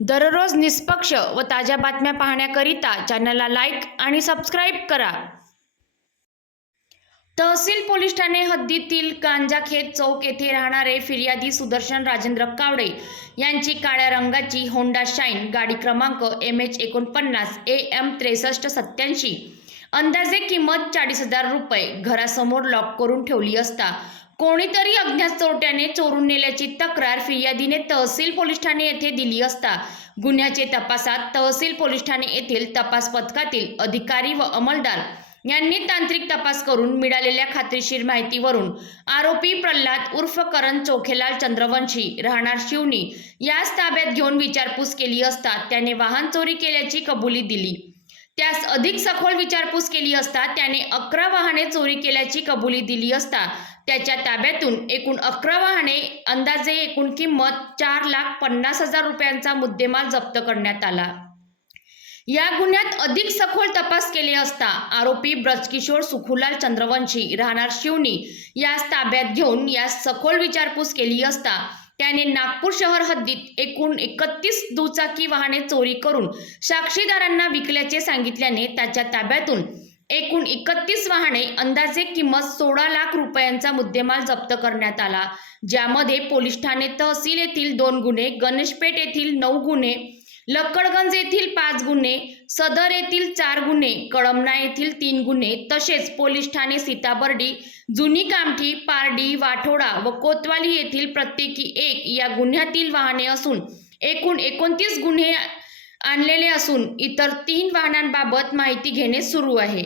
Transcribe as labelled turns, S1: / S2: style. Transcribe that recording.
S1: दररोज निष्पक्ष व ताज्या बातम्या पाहण्याकरिता चॅनलला लाईक आणि सबस्क्राईब करा. तहसील पोलीस ठाणे हद्दीतील कांजाखेत चौक येथे राहणारे फिर्यादी सुदर्शन राजेंद्र कावडे यांची काळ्या रंगाची होंडा शाईन गाडी क्रमांक एम एच एकोणपन्नास ए एम त्रेसष्ट सत्याऐंशी अंदाजे किंमत चाळीस हजार रुपये. घरासमोर लॉक करून ठेवली असता कोणीतरी अज्ञात चोरट्याने चोरून नेल्याची तक्रार फिर्यादीने तहसील पोलीस ठाणे येथे दिली असता गुन्ह्याचे तपासात तहसील पोलीस ठाणे येथील तपास पथकातील अधिकारी व अंमलदार यांनी तांत्रिक तपास करून मिळालेल्या खात्रीशीर माहितीवरून आरोपी प्रल्हाद उर्फ करण चोखेलाल चंद्रवंशी राहणार शिवनी याच ताब्यात घेऊन विचारपूस केली असता त्याने वाहन चोरी केल्याची कबुली दिली. त्यास अधिक सखोल विचारपूस केली असता त्याने अकरा वाहने चोरी केल्याची कबुली दिली असता त्याच्या ताब्यातून एकूण अकरा वाहने अंदाजे एकूण किंमत चार लाख पन्नास हजार रुपयांचा मुद्देमाल जप्त करण्यात आला. या गुन्ह्यात अधिक सखोल तपास केले असता आरोपी ब्रजकिशोर सुखुलाल चंद्रवंशी राहणार शिवनी यास ताब्यात घेऊन यास सखोल विचारपूस केली असता त्याने नागपूर शहर हद्दीत एकूण एकतीस दुचाकी वाहने चोरी करून साक्षीदारांना विकल्याचे सांगितल्याने त्याच्या ताब्यातून एकूण एकतीस वाहने अंदाजे किंमत सोळा लाख रुपयांचा मुद्देमाल जप्त करण्यात आला ज्यामध्ये पोलीस ठाणे तहसील येथील दोन गुन्हे गणेशपेठ येथील नऊ गुन्हे लक्कडगंज येथील पाच गुन्हे सदर येथील चार गुन्हे कळमना येथील तीन गुन्हे तसेच पोलीस ठाणे सीताबर्डी जुनी कामठी पारडी वाठोडा व कोतवाली येथील प्रत्येकी एक या गुन्ह्यातील वाहने असून एकूण एकोणतीस गुन्हे आणलेले असून इतर तीन वाहनांबाबत माहिती घेणे सुरू आहे.